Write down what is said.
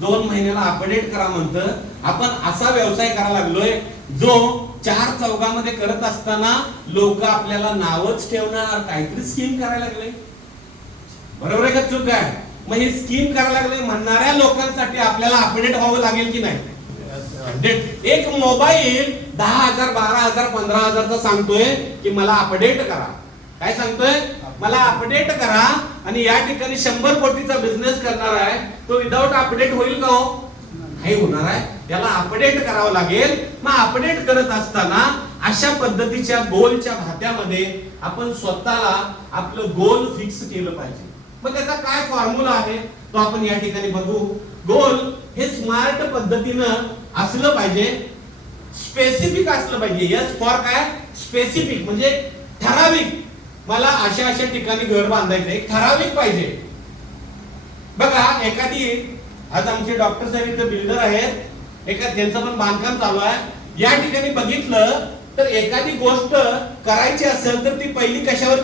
2 महिन्याला अपडेट करा म्हणतं. आपण असा व्यवसाय करायला लागलोय जो 4 चौघामध्ये करत असताना लोक आपल्याला नावच ठेवणार. काहीतरी स्कीम करायला लागले. बरोबर आहे का चूक आहे? मग ही स्कीम करायला लागले म्हणणाऱ्या लोकांसाठी आपल्याला अपडेट व्हावं लागेल की नाही? एक मोबाईल 10,000 12,000 15,000चा सांगतोय की मला अपडेट करा. काय सांगतोय? मला अपडेट करा. आणि या ठिकाणी 100 कोटीचा बिझनेस करणार आहे तो विदाउट अपडेट होईल का? हो, नाही होणार आहे. त्याला अपडेट करावं लागेल. मग अपडेट करत असताना अशा पद्धतीच्या गोलच्या भात्यामध्ये आपण स्वतःला आपलं गोल फिक्स केलं पाहिजे. मग त्याचा काय फॉर्म्युला आहे तो आपण या ठिकाणी बघू. गोल हे स्मार्ट पद्धतीनं असलं पाहिजे, स्पेसिफिक असलं पाहिजे. यस फॉर काय? स्पेसिफिक म्हणजे ठराविक. मला अशा अशा ठिकाणी घर बांधायचं एक ठराविक पाहिजे. बघा एखादी आज आमचे डॉक्टर साहेब इथे बिल्डर आहेत, त्यांचं पण बांधकाम चालू आहे. या ठिकाणी बघितलं तर एखादी गोष्ट करायची असेल तर ती पहिली कशावर